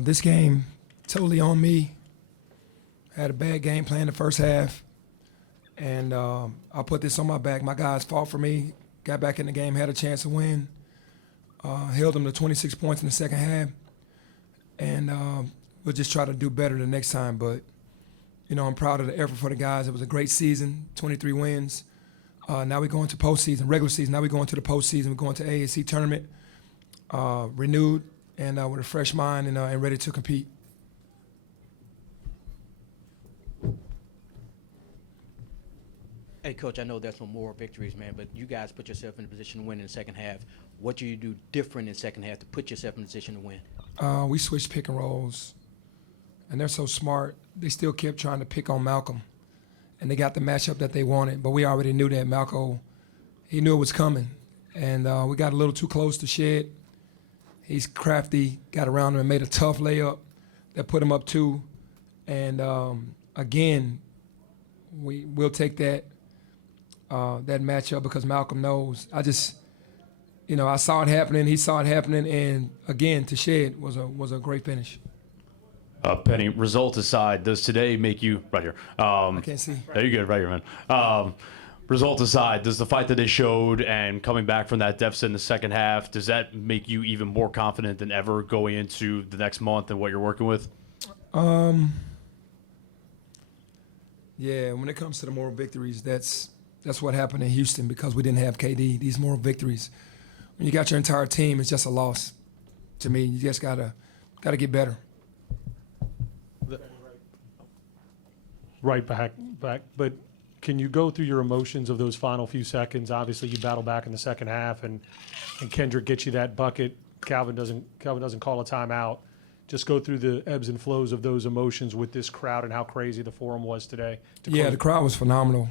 This game totally on me. Had a bad game plan the first half, and I put this on my back. My guys fought for me, got back in the game, had a chance to win, held them to 26 points in the second half, and we'll just try to do better the next time. But, I'm proud of the effort for the guys. It was a great season, 23 wins. Now we're going to postseason, regular season. Now we're going to the postseason. We're going to AAC tournament, renewed and with a fresh mind and ready to compete. Hey, Coach, I know there's some more victories, man, but you guys put yourself in a position to win in the second half. What do you do different in the second half to put yourself in a position to win? We switched pick and rolls, and they're so smart. They still kept trying to pick on Malcolm, and they got the matchup that they wanted, but we already knew that Malcolm, he knew it was coming, and we got a little too close to Shed. He's crafty, got around him and made a tough layup that put him up 2, and again, we'll take that matchup because Malcolm knows. I saw it happening. He saw it happening, and again, to Shed was a great finish. Penny, result aside, does today make you right here? I can't see. There you go, right here, man. Result aside, does the fight that they showed and coming back from that deficit in the second half, does that make you even more confident than ever going into the next month and what you're working with? Yeah, when it comes to the moral victories, that's what happened in Houston because we didn't have KD. These moral victories, when you got your entire team, it's just a loss. To me, you just gotta get better. Right back. But can you go through your emotions of those final few seconds? Obviously, you battle back in the second half, and Kendrick gets you that bucket. Calvin doesn't call a timeout. Just go through the ebbs and flows of those emotions with this crowd and how crazy the forum was today. Yeah, the crowd was phenomenal.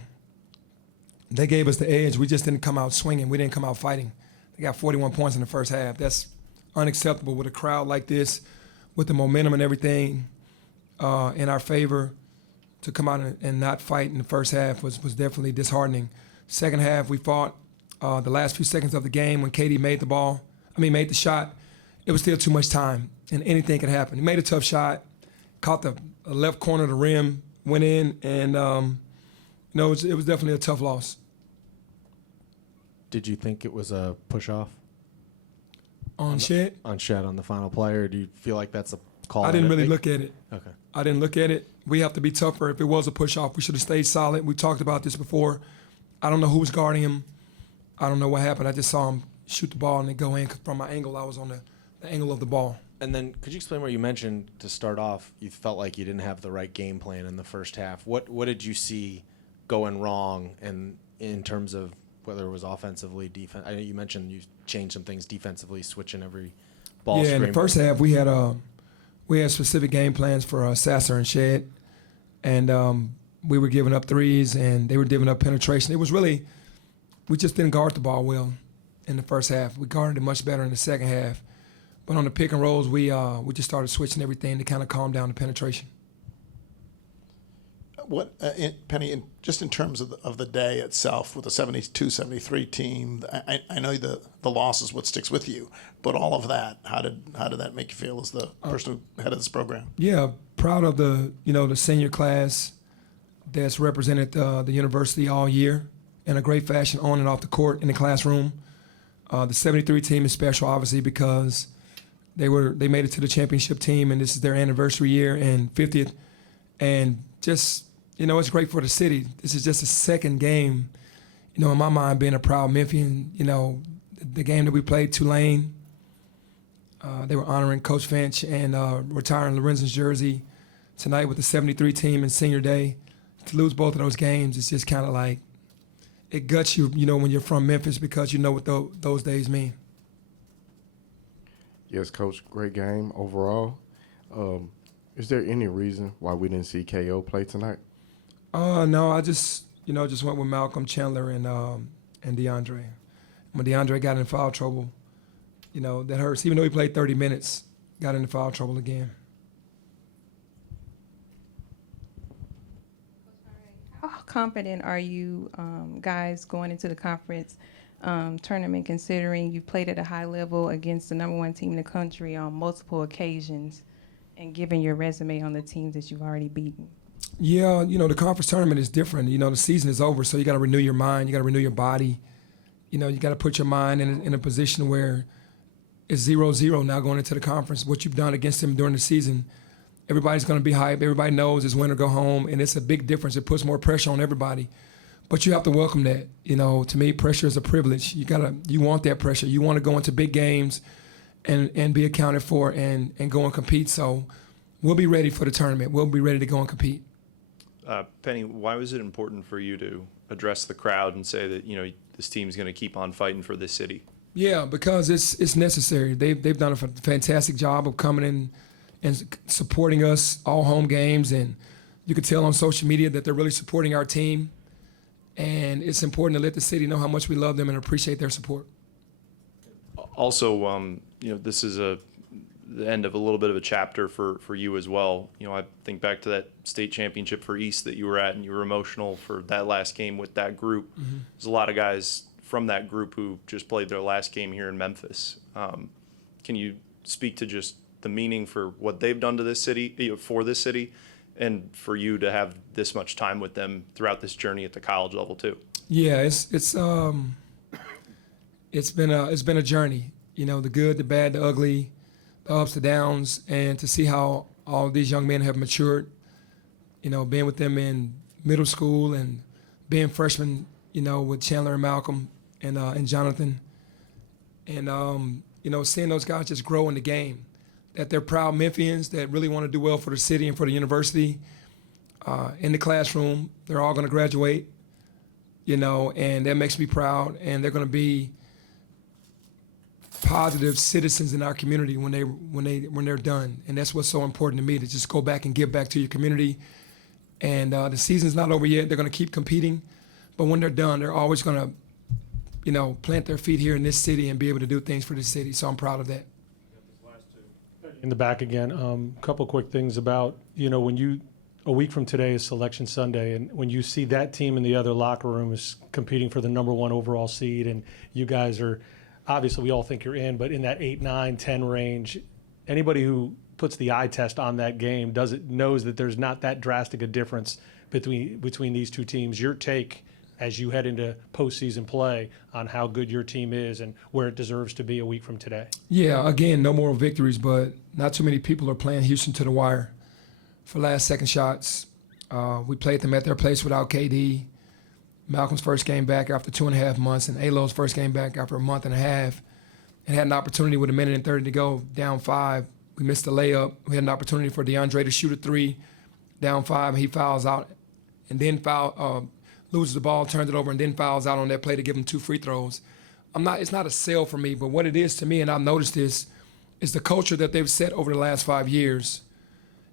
They gave us the edge. We just didn't come out swinging. We didn't come out fighting. They got 41 points in the first half. That's unacceptable with a crowd like this, with the momentum and everything in our favor. To come out and not fight in the first half was definitely disheartening. Second half, we fought. The last few seconds of the game when KD made the shot, it was still too much time, and anything could happen. He made a tough shot, caught the left corner of the rim, went in, and it was definitely a tough loss. Did you think it was a push-off? On Shed? On Shed, on the final play, or do you feel like that's a call? I didn't really look at it. Okay. I didn't look at it. We have to be tougher. If it was a push-off, we should have stayed solid. We talked about this before. I don't know who was guarding him. I don't know what happened. I just saw him shoot the ball and then go in. 'Cause from my angle, I was on the angle of the ball. And then could you explain where you mentioned to start off you felt like you didn't have the right game plan in the first half? What did you see going wrong and in terms of whether it was offensively, defense? I know you mentioned you changed some things defensively, switching every ball screen. Yeah, in the first half we had specific game plans for Sasser and Shed, and we were giving up threes and they were giving up penetration. It was really, we just didn't guard the ball well in the first half. We guarded it much better in the second half. But on the pick and rolls, we just started switching everything to kind of calm down the penetration. Penny, just in terms of the day itself with the 72-73 team, I know the loss is what sticks with you, but all of that, how did that make you feel as the person who headed this program? Yeah, proud of the senior class that's represented the university all year in a great fashion on and off the court in the classroom. The 73 team is special, obviously, because they made it to the championship team, and this is their anniversary year and 50th, and just it's great for the city. This is just a second game, in my mind, being a proud Memphian. The game that we played, Tulane, they were honoring Coach Finch and retiring Lorenzen's jersey tonight with the 73 team and senior day. To lose both of those games, it's just kind of like, it guts you, when you're from Memphis because you know what those days mean. Yes, Coach, great game overall. Is there any reason why we didn't see KO play tonight? No, I just went with Malcolm, Chandler, and DeAndre. When DeAndre got in foul trouble, that hurts. Even though he played 30 minutes, got into foul trouble again. How confident are you guys going into the conference tournament, considering you played at a high level against the #1 team in the country on multiple occasions? and given your resume on the teams that you've already beaten? Yeah, the conference tournament is different. The season is over, so you got to renew your mind. You got to renew your body. You got to put your mind in a position where it's 0-0 now going into the conference. What you've done against them during the season, everybody's going to be hyped. Everybody knows it's win or go home, and it's a big difference. It puts more pressure on everybody. But you have to welcome that. To me, pressure is a privilege. You want that pressure. You want to go into big games and be accounted for and go and compete. So we'll be ready for the tournament. We'll be ready to go and compete. Penny, why was it important for you to address the crowd and say that, this team's going to keep on fighting for this city? Yeah, because it's necessary. They've done a fantastic job of coming in and supporting us all home games, and you can tell on social media that they're really supporting our team. And it's important to let the city know how much we love them and appreciate their support. Also, this is the end of a little bit of a chapter for you as well. I think back to that state championship for East that you were at, and you were emotional for that last game with that group. Mm-hmm. There's a lot of guys from that group who just played their last game here in Memphis. Can you speak to just the meaning for what they've done to this city, for this city, and for you to have this much time with them throughout this journey at the college level too? Yeah, it's been a journey. The good, the bad, the ugly, the ups, the downs, and to see how all these young men have matured. Being with them in middle school and being freshmen, with Chandler and Malcolm and Jonathan, and seeing those guys just grow in the game. That they're proud Memphians that really want to do well for the city and for the university. In the classroom, they're all going to graduate, and that makes me proud. And they're going to be positive citizens in our community when they're done. And that's what's so important to me, to just go back and give back to your community. And the season's not over yet. They're going to keep competing, but when they're done, they're always going to, plant their feet here in this city and be able to do things for this city. So I'm proud of that. In the back again, couple quick things about, when a week from today is Selection Sunday, and when you see that team in the other locker room is competing for the #1 overall seed, and you guys are, obviously we all think you're in, but in that 8, 9, 10 range, anybody who puts the eye test on that game knows that there's not that drastic a difference between these two teams. Your take as you head into postseason play on how good your team is and where it deserves to be a week from today? Yeah, again, no moral victories, but not too many people are playing Houston to the wire for last-second shots. We played them at their place without KD. Malcolm's first game back after 2.5 months, and Alo's first game back after a month and a half, and had an opportunity with 1:30 to go, down 5. We missed the layup. We had an opportunity for DeAndre to shoot a 3, down 5, and he fouls out, and then loses the ball, turns it over, and then fouls out on that play to give him 2 free throws. It's not a sell for me, but what it is to me, and I've noticed this, is the culture that they've set over the last 5 years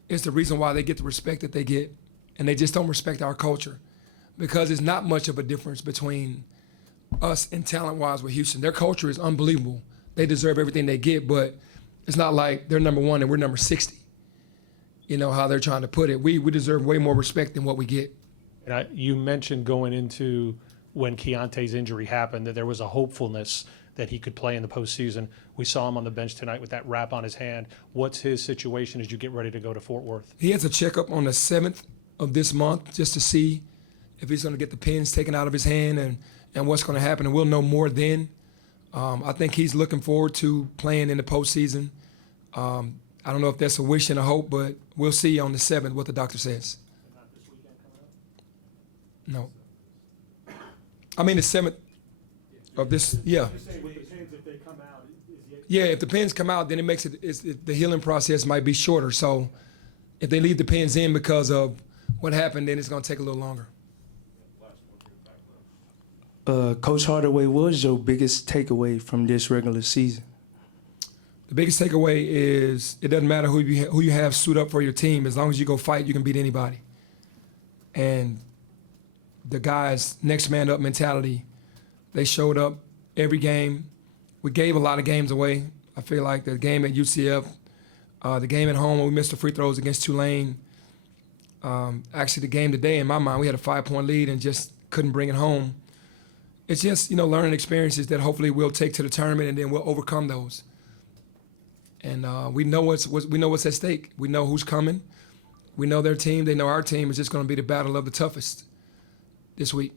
is the reason why they get the respect that they get, and they just don't respect our culture, because there's not much of a difference between us and talent-wise with Houston. Their culture is unbelievable. They deserve everything they get, but it's not like they're #1 and we're number 60. How they're trying to put it. We deserve way more respect than what we get. And you mentioned going into when Keontae's injury happened that there was a hopefulness that he could play in the postseason. We saw him on the bench tonight with that wrap on his hand. What's his situation as you get ready to go to Fort Worth? He has a checkup on the 7th of this month just to see if he's going to get the pins taken out of his hand and what's going to happen, and we'll know more then. I think he's looking forward to playing in the postseason. I don't know if that's a wish and a hope, but we'll see on the 7th what the doctor says. No. I mean the 7th of this, yeah. Yeah, if the pins come out, then it makes the healing process might be shorter. So if they leave the pins in because of what happened, then it's going to take a little longer. Coach Hardaway, what was your biggest takeaway from this regular season? The biggest takeaway is it doesn't matter who you have suit up for your team. As long as you go fight, you can beat anybody. And the guys' next man up mentality, they showed up every game. We gave a lot of games away. I feel like the game at UCF, the game at home when we missed the free throws against Tulane. Actually, the game today, in my mind, we had a 5-point lead and just couldn't bring it home. It's just, learning experiences that hopefully we'll take to the tournament and then we'll overcome those. and we know what's at stake. We know who's coming. We know their team. They know our team. It's just going to be the battle of the toughest this week.